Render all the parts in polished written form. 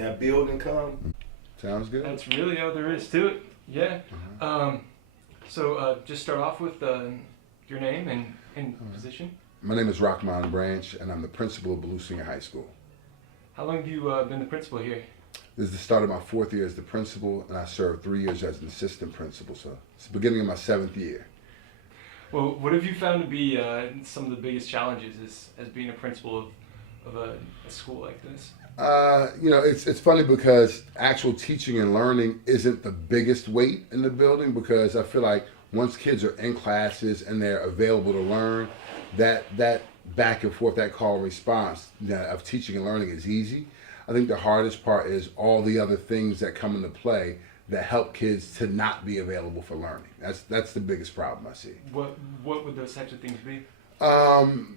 that building come. Sounds good. That's really all there is to it. Yeah. So just start off with your name and position. My name is Rahman Branch, and I'm the principal of Ballou Senior High School. How long have you been the principal here? This is the start of my 4th year as the principal, and I served 3 years as an assistant principal, so it's the beginning of my 7th year. Well, what have you found to be some of the biggest challenges as being a principal of a school like this? It's funny because actual teaching and learning isn't the biggest weight in the building, because I feel like once kids are in classes and they're available to learn, that back and forth, that call and response of teaching and learning is easy. I think the hardest part is all the other things that come into play that help kids to not be available for learning. That's the biggest problem I see. What would those types of things be?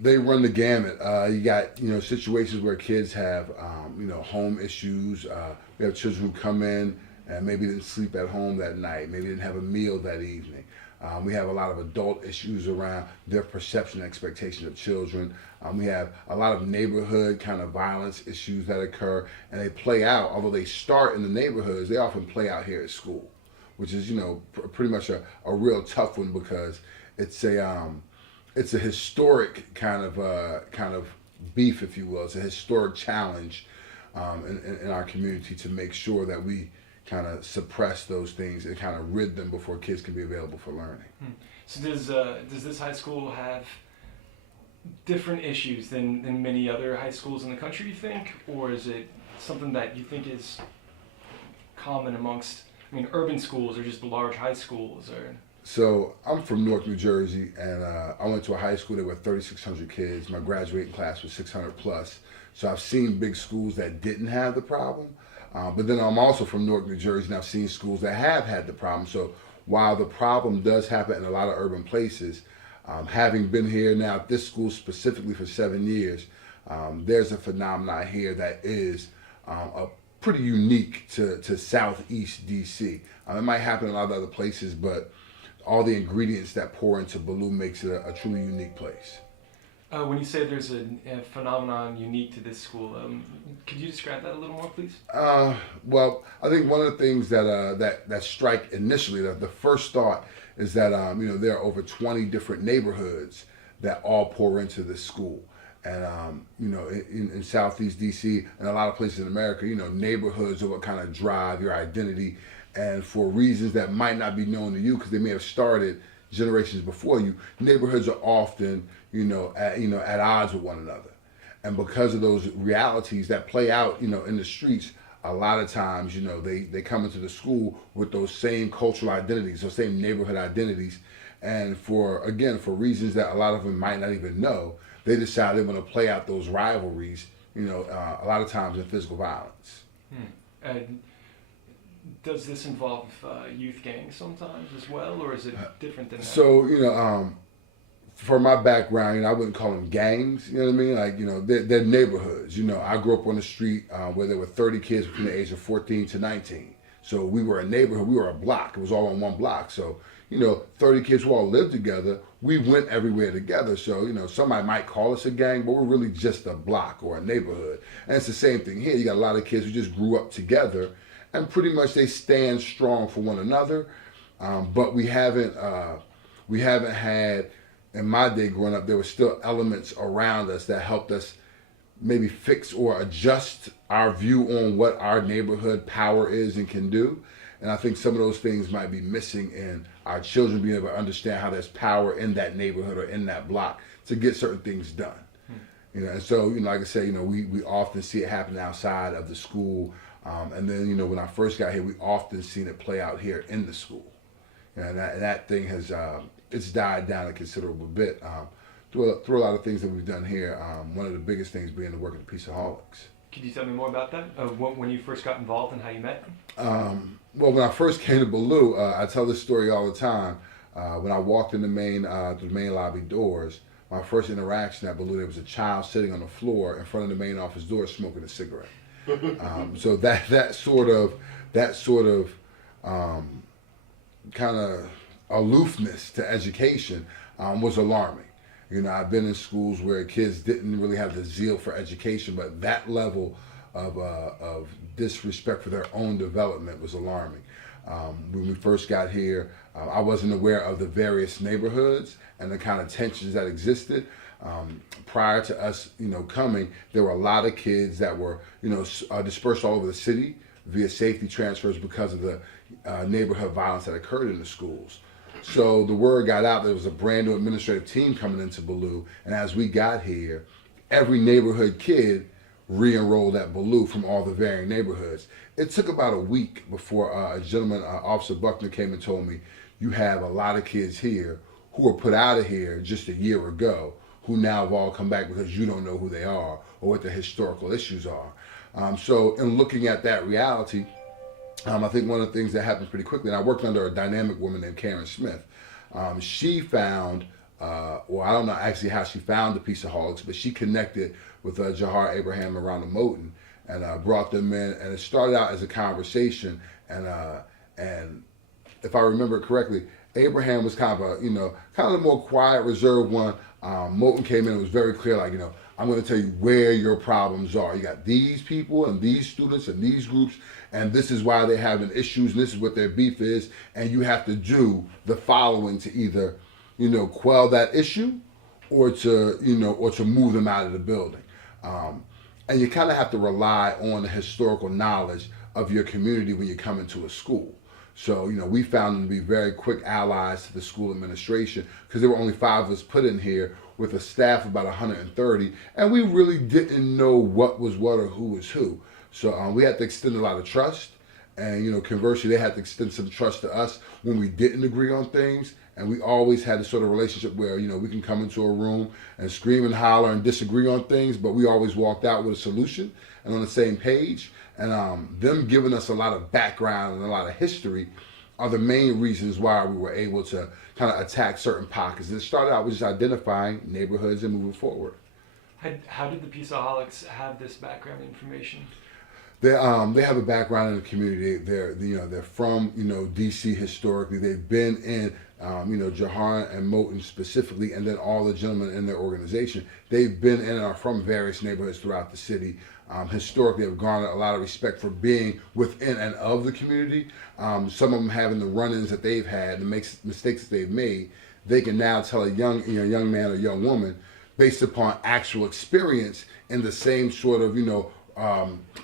They run the gamut. You got situations where kids have home issues. We have children who come in and maybe didn't sleep at home that night, maybe didn't have a meal that evening. We have a lot of adult issues around their perception and expectation of children. We have a lot of neighborhood kind of violence issues that occur, and they play out, although they start in the neighborhoods, they often play out here at school, which is pretty much a real tough one, because it's a historic kind of beef, if you will. It's a historic challenge in our community to make sure that we kind of suppress those things and kind of rid them before kids can be available for learning. So does this high school have different issues than many other high schools in the country, you think? Or is it something that you think is common amongst, urban schools or just large high schools? Or So I'm from Newark, New Jersey, and I went to a high school that were 3,600 kids. My graduating class was 600 plus. So I've seen big schools that didn't have the problem. But then I'm also from Newark, New Jersey, and I've seen schools that have had the problem. So while the problem does happen in a lot of urban places, having been here now at this school specifically for 7 years, there's a phenomenon here that is pretty unique to Southeast DC. It might happen in a lot of other places, but all the ingredients that pour into Ballou makes it a truly unique place. When you say there's a phenomenon unique to this school, could you describe that a little more, please? Well, I think one of the things that strike initially, the first thought is that there are over 20 different neighborhoods that all pour into this school. And in Southeast DC and a lot of places in America, neighborhoods are what kind of drive your identity. And for reasons that might not be known to you, because they may have started generations before you, neighborhoods are often at odds with one another. And because of those realities that play out in the streets, a lot of times they come into the school with those same cultural identities, those same neighborhood identities, and for reasons that a lot of them might not even know, they decide they want to play out those rivalries a lot of times in physical violence. Does this involve youth gangs sometimes as well, or is it different than that? So, for my background, I wouldn't call them gangs, you know what I mean? Like, they're neighborhoods. I grew up on the street where there were 30 kids between the age of 14 to 19. So we were a neighborhood, we were a block. It was all on one block. So, 30 kids who all lived together, we went everywhere together. So, somebody might call us a gang, but we're really just a block or a neighborhood. And it's the same thing here. You got a lot of kids who just grew up together, and pretty much they stand strong for one another. But we haven't had, in my day growing up, there were still elements around us that helped us maybe fix or adjust our view on what our neighborhood power is and can do. And I think some of those things might be missing in our children being able to understand how there's power in that neighborhood or in that block to get certain things done. And so, like I said, we often see it happen outside of the school. And then, when I first got here, we often seen it play out here in the school. And that thing has, it's died down a considerable bit through a lot of things that we've done here. One of the biggest things being the work of the Peaceoholics. Could you tell me more about that? When you first got involved and how you met? Well, when I first came to Ballou, I tell this story all the time. When I walked in the main lobby doors, my first interaction at Ballou, there was a child sitting on the floor in front of the main office door smoking a cigarette. So that sort of kind of aloofness to education was alarming. I've been in schools where kids didn't really have the zeal for education, but that level of disrespect for their own development was alarming. When we first got here, I wasn't aware of the various neighborhoods and the kind of tensions that existed. Prior to us, coming, there were a lot of kids that were, dispersed all over the city via safety transfers because of the neighborhood violence that occurred in the schools. So the word got out there was a brand new administrative team coming into Ballou, and as we got here, every neighborhood kid re-enrolled at Ballou from all the varying neighborhoods. It took about a week before a gentleman, Officer Buckner, came and told me, you have a lot of kids here who were put out of here just a year ago, who now have all come back because you don't know who they are or what the historical issues are. So in looking at that reality, I think one of the things that happened pretty quickly, and I worked under a dynamic woman named Karen Smith. She found, well, I don't know actually how she found the Peaceoholics, but she connected with Jauhar, Abraham, and Ronald Moten, and brought them in. And it started out as a conversation. And if I remember it correctly, Abraham was kind of the more quiet, reserved one. Moten came in and was very clear, like, I'm going to tell you where your problems are. You got these people and these students and these groups, and this is why they're having issues, and this is what their beef is, and you have to do the following to either, quell that issue, or to move them out of the building. And you kind of have to rely on the historical knowledge of your community when you come into a school. So, we found them to be very quick allies to the school administration, because there were only 5 of us put in here with a staff of about 130, and we really didn't know what was what or who was who. So we had to extend a lot of trust, and conversely, they had to extend some trust to us when we didn't agree on things. And we always had a sort of relationship where we can come into a room and scream and holler and disagree on things, but we always walked out with a solution and on the same page. And them giving us a lot of background and a lot of history are the main reasons why we were able to kind of attack certain pockets. It started out with just identifying neighborhoods and moving forward. How did the Peaceoholics have this background information? They have a background in the community. They're from DC historically. They've been in Jauhar and Moten specifically, and then all the gentlemen in their organization. They've been in and are from various neighborhoods throughout the city. Historically have garnered a lot of respect for being within and of the community. Some of them having the run-ins that they've had, the mistakes that they've made, they can now tell a young man or young woman based upon actual experience in the same sort of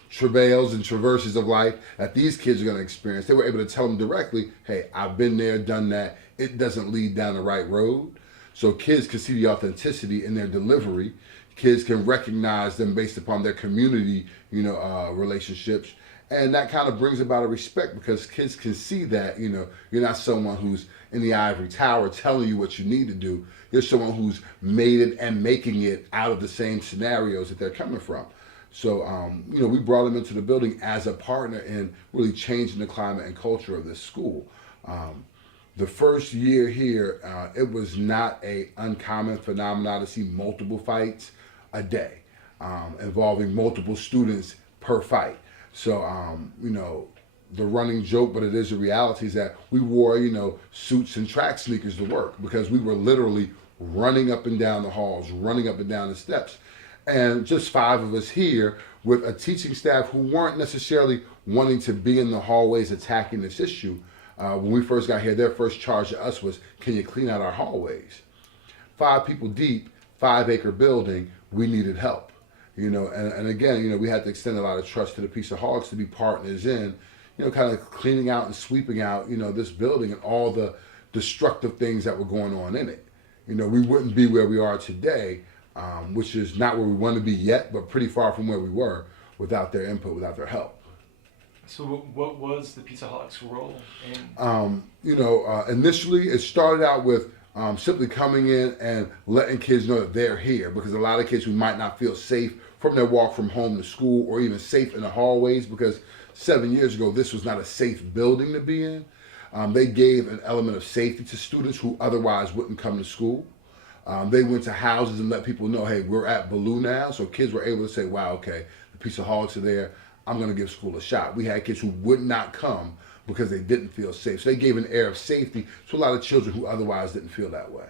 travails and traverses of life that these kids are going to experience. They were able to tell them directly, hey, I've been there, done that. It doesn't lead down the right road. So kids can see the authenticity in their delivery. Kids can recognize them based upon their community, relationships. And that kind of brings about a respect, because kids can see that, you're not someone who's in the ivory tower telling you what you need to do. You're someone who's made it and making it out of the same scenarios that they're coming from. So, we brought them into the building as a partner in really changing the climate and culture of this school. The first year here, it was not an uncommon phenomenon to see multiple fights a day, involving multiple students per fight. So, the running joke, but it is a reality, is that we wore, suits and track sneakers to work, because we were literally running up and down the halls, running up and down the steps. And just 5 of us here with a teaching staff who weren't necessarily wanting to be in the hallways attacking this issue. When we first got here, their first charge to us was, can you clean out our hallways? 5 people deep, 5-acre building, we needed help. And again, we had to extend a lot of trust to the Peaceoholics to be partners in, kind of cleaning out and sweeping out, this building and all the destructive things that were going on in it. We wouldn't be where we are today, which is not where we want to be yet, but pretty far from where we were without their input, without their help. So what was the Peaceoholics' role in? Initially it started out with simply coming in and letting kids know that they're here, because a lot of kids who might not feel safe from their walk from home to school, or even safe in the hallways, because 7 years ago this was not a safe building to be in. They gave an element of safety to students who otherwise wouldn't come to school. They went to houses and let people know, hey, we're at Ballou now. So kids were able to say, wow, okay, the Peaceoholics are there. I'm going to give school a shot. We had kids who would not come because they didn't feel safe. So they gave an air of safety to a lot of children who otherwise didn't feel that way.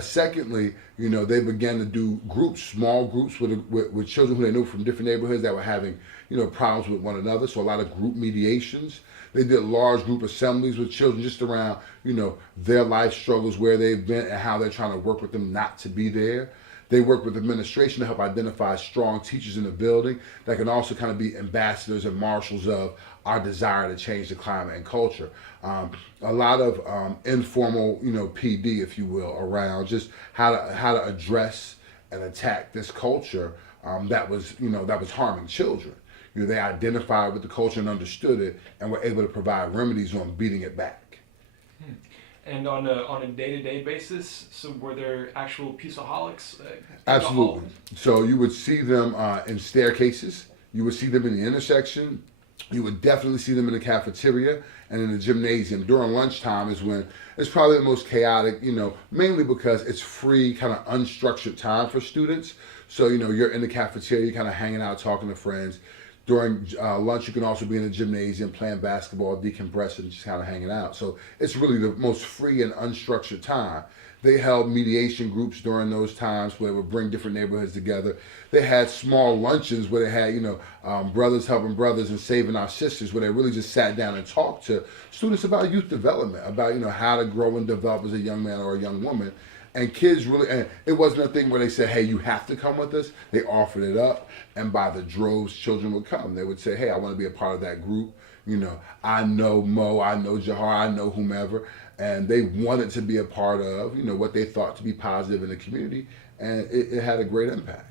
Secondly, they began to do groups, small groups with children who they knew from different neighborhoods that were having, problems with one another. So a lot of group mediations. They did large group assemblies with children just around, their life struggles, where they've been, and how they're trying to work with them not to be there. They work with administration to help identify strong teachers in the building that can also kind of be ambassadors and marshals of our desire to change the climate and culture. A lot of informal, PD, if you will, around just how to address and attack this culture that was harming children. They identified with the culture and understood it, and were able to provide remedies on beating it back. And on a day-to-day basis, so were there actual Peaceoholics? Absolutely. So you would see them in staircases. You would see them in the intersection. You would definitely see them in the cafeteria and in the gymnasium. During lunchtime is when it's probably the most chaotic, mainly because it's free, kind of unstructured time for students. So, you're in the cafeteria, you're kind of hanging out, talking to friends. During lunch, you can also be in the gymnasium playing basketball, decompressing, and just kind of hanging out. So it's really the most free and unstructured time. They held mediation groups during those times where they would bring different neighborhoods together. They had small luncheons where they had, brothers helping brothers and saving our sisters, where they really just sat down and talked to students about youth development, about, how to grow and develop as a young man or a young woman. And kids really, and it wasn't a thing where they said, hey, you have to come with us. They offered it up, and by the droves, children would come. They would say, hey, I want to be a part of that group. I know Mo, I know Jauhar, I know whomever. And they wanted to be a part of, what they thought to be positive in the community, and it had a great impact.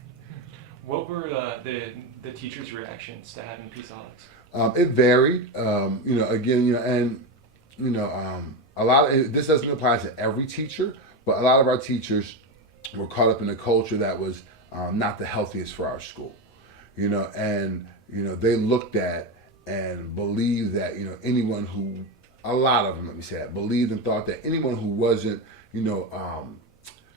What were the teachers' reactions to having Peaceoholics? It varied, again, a lot of this doesn't apply to every teacher, but a lot of our teachers were caught up in a culture that was not the healthiest for our school, they looked at and believed that, anyone who, a lot of them, let me say that, believed and thought that anyone who wasn't,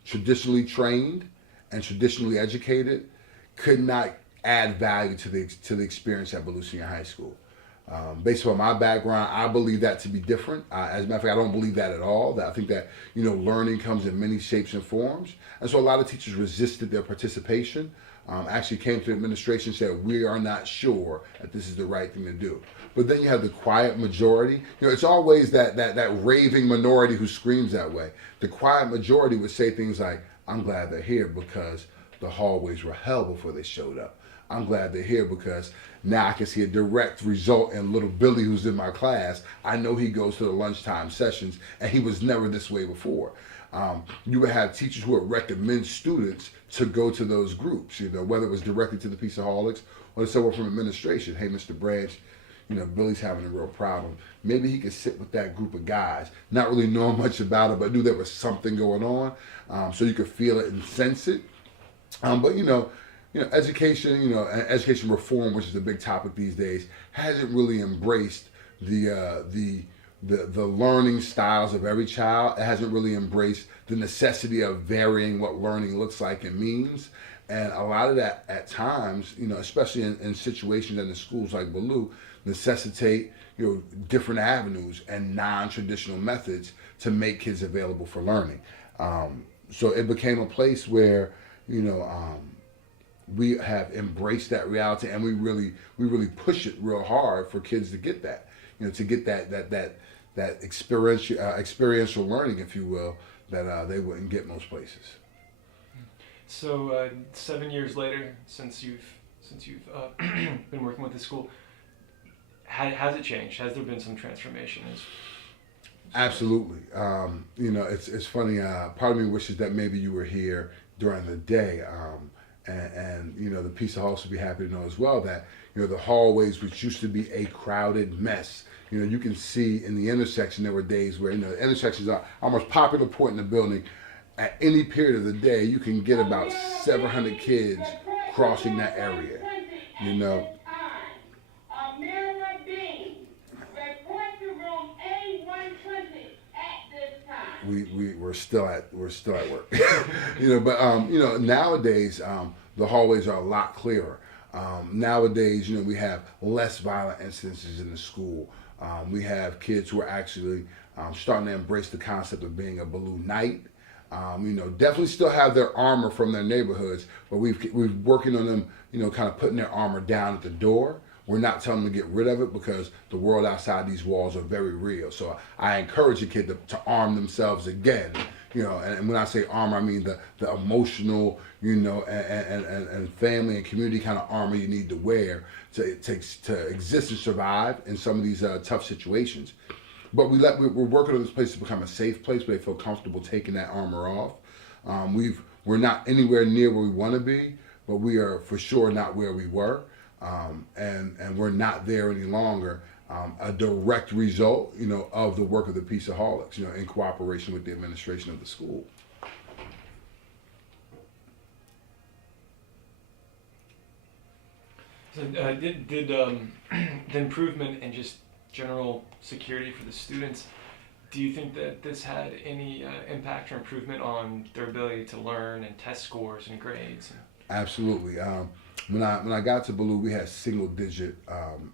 traditionally trained and traditionally educated could not add value to the experience at Ballou Senior High School. Based on my background, I believe that to be different. As a matter of fact, I don't believe that at all. I think that, learning comes in many shapes and forms. And so a lot of teachers resisted their participation, actually came to administration and said, we are not sure that this is the right thing to do. But then you have the quiet majority. It's always that raving minority who screams that way. The quiet majority would say things like, I'm glad they're here because the hallways were hell before they showed up. I'm glad they're here because now I can see a direct result in little Billy who's in my class. I know he goes to the lunchtime sessions, and he was never this way before. You would have teachers who would recommend students to go to those groups, whether it was directly to the Peaceoholics or to someone from administration. Hey, Mr. Branch, Billy's having a real problem. Maybe he could sit with that group of guys, not really knowing much about it, but knew there was something going on, so you could feel it and sense it. But education, and education reform, which is a big topic these days, hasn't really embraced the learning styles of every child. It hasn't really embraced the necessity of varying what learning looks like and means. And a lot of that at times, especially in situations in the schools like Ballou, necessitate, different avenues and non-traditional methods to make kids available for learning. So it became a place where, we have embraced that reality, and we really push it real hard for kids to get that, to get that experiential learning, if you will, that they wouldn't get most places. So 7 years later, since you've been working with the school, has it changed? Has there been some transformation? Absolutely. It's funny. Part of me wishes that maybe you were here during the day. And the Peaceoholics would be happy to know as well that, the hallways, which used to be a crowded mess, you can see in the intersection, there were days where, the intersections are our most popular point in the building. At any period of the day, you can get about 700 kids crossing that area, We're still at work, but nowadays the hallways are a lot clearer. Nowadays, we have less violent incidences in the school. We have kids who are actually starting to embrace the concept of being a Ballou Knight. Definitely still have their armor from their neighborhoods, but we've working on them, kind of putting their armor down at the door. We're not telling them to get rid of it because the world outside these walls are very real. So I encourage a kid to arm themselves again. And when I say armor, I mean the emotional, and family and community kind of armor you need to wear to exist and survive in some of these tough situations. But we're working on this place to become a safe place where they feel comfortable taking that armor off. We're not anywhere near where we want to be, but we are for sure not where we were, and we're not there any longer. A direct result, of the work of the Peaceoholics, in cooperation with the administration of the school. So, did the improvement in just general security for the students, do you think that this had any impact or improvement on their ability to learn and test scores and grades? Absolutely. When I got to Ballou, we had single-digit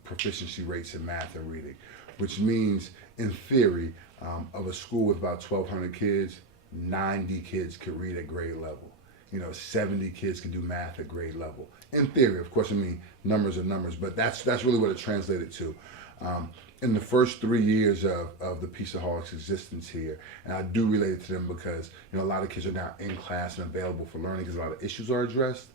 proficiency rates in math and reading, which means, in theory, of a school with about 1,200 kids, 90 kids could read at grade level. 70 kids could do math at grade level. In theory, of course, numbers are numbers, but that's really what it translated to. In the first 3 years of the Peaceoholics' existence here, and I do relate it to them because a lot of kids are now in class and available for learning because a lot of issues are addressed.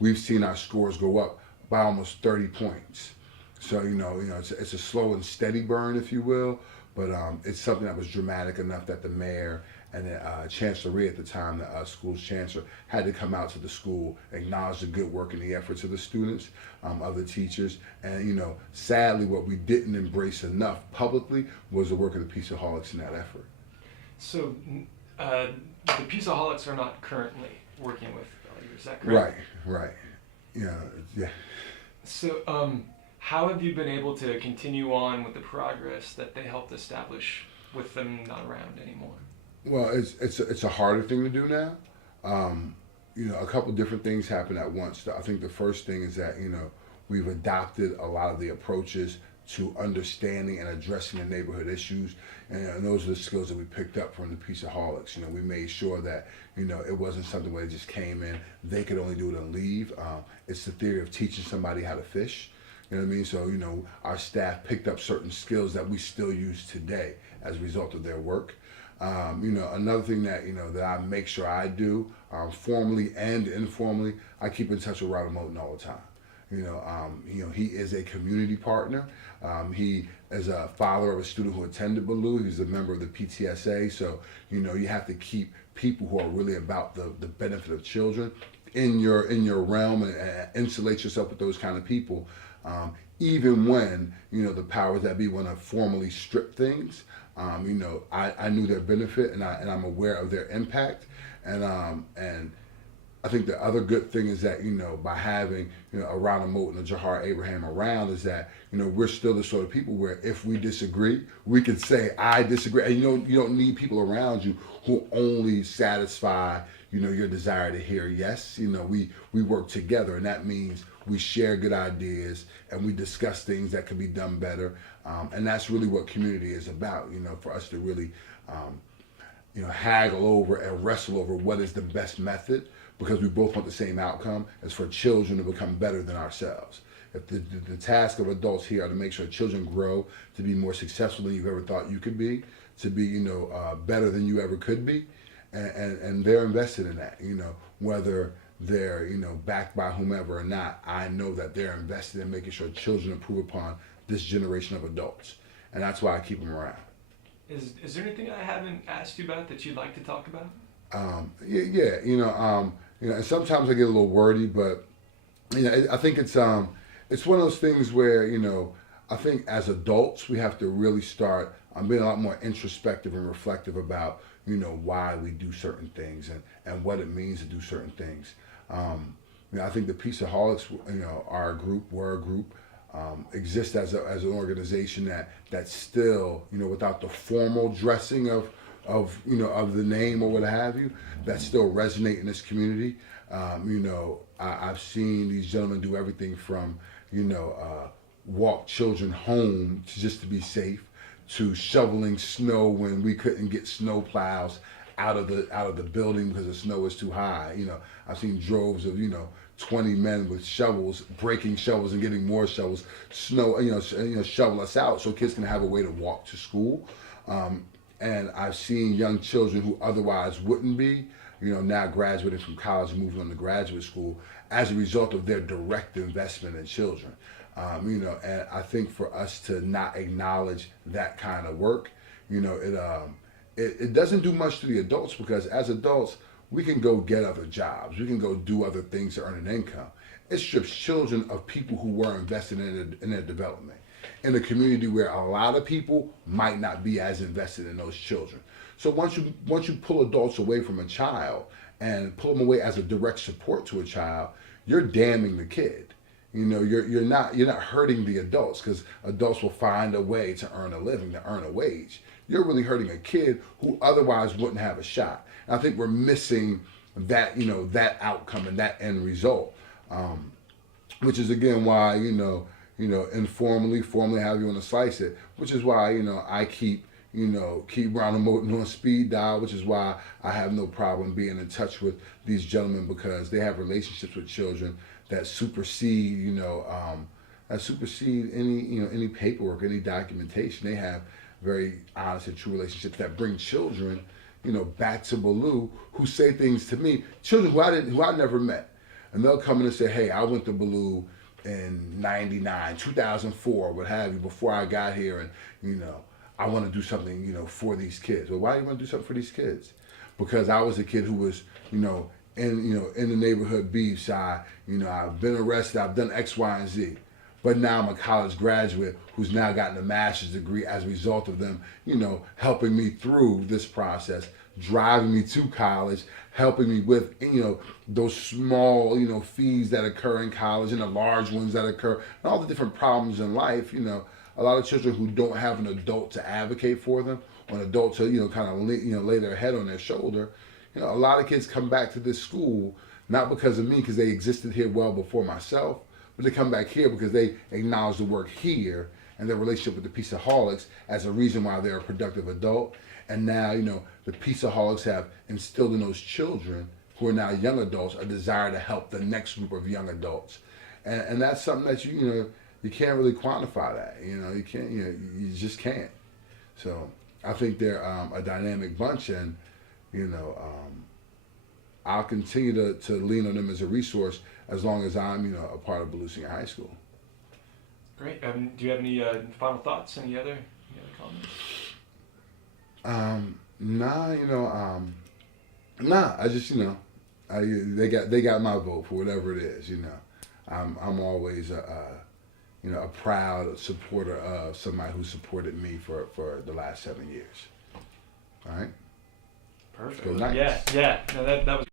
We've seen our scores go up by almost 30 points. So it's a slow and steady burn, if you will, but it's something that was dramatic enough that the mayor and the Chancellery at the time, the school's chancellor, had to come out to the school, acknowledge the good work and the efforts of the students, of the teachers, and sadly, what we didn't embrace enough publicly was the work of the Peaceoholics in that effort. So, the Peaceoholics are not currently working with Ballou, is that correct? Right. Yeah. So, how have you been able to continue on with the progress that they helped establish with them not around anymore? Well, it's a harder thing to do now. A couple different things happen at once. I think the first thing is that we've adopted a lot of the approaches to understanding and addressing the neighborhood issues, and those are the skills that we picked up from the Peaceoholics. We made sure that it wasn't something where they just came in, they could only do it and leave. It's the theory of teaching somebody how to fish. You know what I mean? So our staff picked up certain skills that we still use today as a result of their work. Another thing that that I make sure I do, formally and informally, I keep in touch with Ronald Moten all the time. He is a community partner. He is a father of a student who attended Ballou. He's a member of the PTSA. So you have to keep people who are really about the benefit of children in your realm and insulate yourself with those kind of people. Even when the powers that be want to formally strip things. I knew their benefit and I'm aware of their impact, and I think the other good thing is that by having a Ronald Moten and Jauhar Abraham around is that we're still the sort of people where if we disagree, we can say I disagree, and you don't need people around you who only satisfy your desire to hear yes. We work together, and that means we share good ideas and we discuss things that could be done better. And that's really what community is about, for us to really, haggle over and wrestle over what is the best method, because we both want the same outcome, as for children to become better than ourselves. If the task of adults here are to make sure children grow to be more successful than you've ever thought you could be, to be, better than you ever could be, and they're invested in that, whether they're, backed by whomever or not, I know that they're invested in making sure children improve upon this generation of adults, and that's why I keep them around. Is there anything I haven't asked you about that you'd like to talk about? And sometimes I get a little wordy, but I think it's one of those things where I think as adults we have to really start being a lot more introspective and reflective about why we do certain things and what it means to do certain things. I think the Peaceoholics, are a group, exist as an organization that still, without the formal dressing of the name or what have you, that still resonate in this community. I've seen these gentlemen do everything from, walk children home just to be safe, to shoveling snow when we couldn't get snow plows out of the building because the snow is too high. I've seen droves of 20 men with shovels, breaking shovels and getting more shovels, shovel us out so kids can have a way to walk to school. And I've seen young children who otherwise wouldn't be, now graduating from college, moving on to graduate school as a result of their direct investment in children. And I think for us to not acknowledge that kind of work, it doesn't do much to the adults, because as adults, we can go get other jobs. We can go do other things to earn an income. It strips children of people who were invested in their development in a community where a lot of people might not be as invested in those children. So once you pull adults away from a child and pull them away as a direct support to a child, you're damning the kid. You're not hurting the adults, because adults will find a way to earn a living, to earn a wage. You're really hurting a kid who otherwise wouldn't have a shot. And I think we're missing that that outcome and that end result, which is again why informally, formally, however you want to slice it, which is why I keep Ronald Moten on speed dial, which is why I have no problem being in touch with these gentlemen, because they have relationships with children that supersede any paperwork, any documentation. They have very honest and true relationships that bring children back to Ballou, who say things to me, children who I never met, and they'll come in and say, hey, I went to Ballou in 99, 2004, what have you, before I got here, and I want to do something for these kids. Well, why do you want to do something for these kids? Because I was a kid who was in the neighborhood beef side. I've been arrested, I've done X, Y, and Z. But now I'm a college graduate who's now gotten a master's degree as a result of them, helping me through this process, driving me to college, helping me with, those small, fees that occur in college and the large ones that occur, and all the different problems in life. A lot of children who don't have an adult to advocate for them, or an adult to, kind of, lay their head on their shoulder. A lot of kids come back to this school, not because of me, because they existed here well before myself, but they come back here because they acknowledge the work here and their relationship with the Peaceoholics as a reason why they're a productive adult. And now, the Peaceoholics have instilled in those children, who are now young adults, a desire to help the next group of young adults. And that's something that you can't really quantify that. You can't, you just can't. So I think they're a dynamic bunch, and I'll continue to lean on them as a resource as long as I'm a part of Ballou Senior High School. Great. Do you have any final thoughts? Any other comments? Nah. I just they got my vote for whatever it is. I'm always a proud supporter of somebody who supported me for the last 7 years. All right. Perfect. Go Knights. Yeah. No, that was.